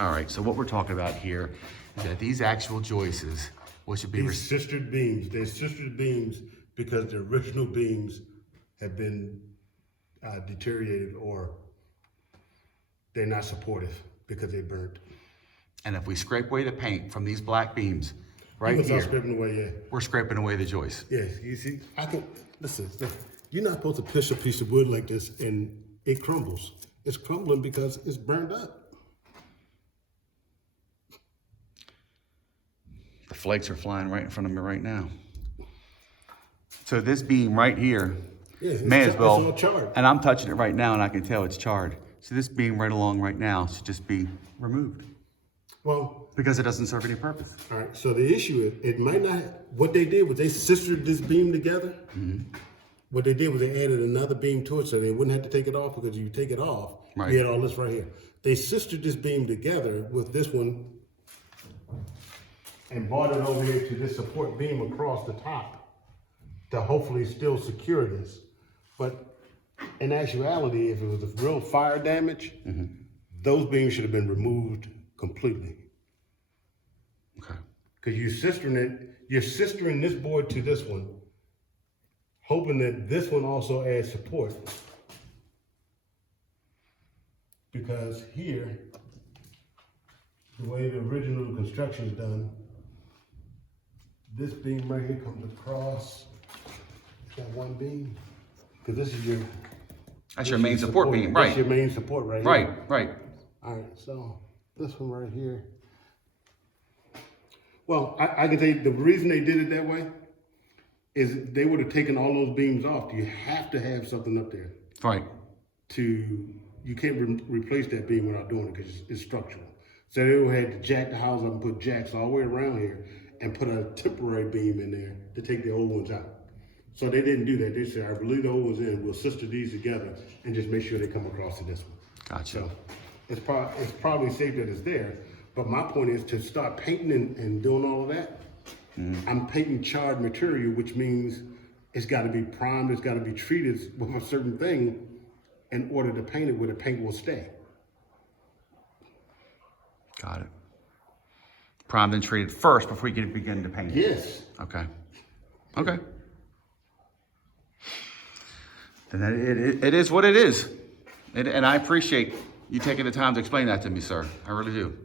All right, so what we're talking about here is that these actual joists, which should be These sistered beams, they're sistered beams because the original beams have been deteriorated or they're not supportive because they burnt. and if we scrape away the paint from these black beams right You can start here, scraping away, yeah. we're scraping away the joist. Yeah, you see, I can, listen, you're not supposed to push a piece of wood like this and it crumbles. It's crumbling because it's burned up. The flakes are flying right in front of me right now. So this beam right here, Yeah, may as well, it's all charred. and I'm touching it right now and I can tell it's charred. So this beam right along right now should just be removed Well, because it doesn't serve any purpose. all right, so the issue is, it might not, what they did was they sistered this beam together. What they did was they added another beam to it so they wouldn't have to take it off, because you take it off, Right. you had all this right here. They sistered this beam together with this one and brought it over here to this support beam across the top to hopefully still secure this. But in actuality, if it was a real fire damage, those beams should have been removed completely. Okay. Because you're sistering this board to this one, hoping that this one also adds support. Because here, the way the original construction is done, this beam right here comes across that one beam. Because this is your... That's your main support beam, right? That's your main support right here. Right, right. All right, so this one right here. Well, I can tell you the reason they did it that way is they would have taken all those beams off. You have to have something up there Right. you can't replace that beam without doing it because it's structural. So they would have to jack the house up and put jacks all the way around here and put a temporary beam in there to take the old ones out. So they didn't do that. They said, I believe the old ones in, we'll sister these together and just make sure they come across to this one. Gotcha. So it's probably safe that it's there. But my point is to start painting and doing all of that. I'm painting charred material, which means it's got to be primed, it's got to be treated with a certain thing in order to paint it where the paint will stay. Got it. Primed and treated first before you can begin to paint it. Yes. Okay. Okay. Then it is what it is. And I appreciate you taking the time to explain that to me, sir. I really do.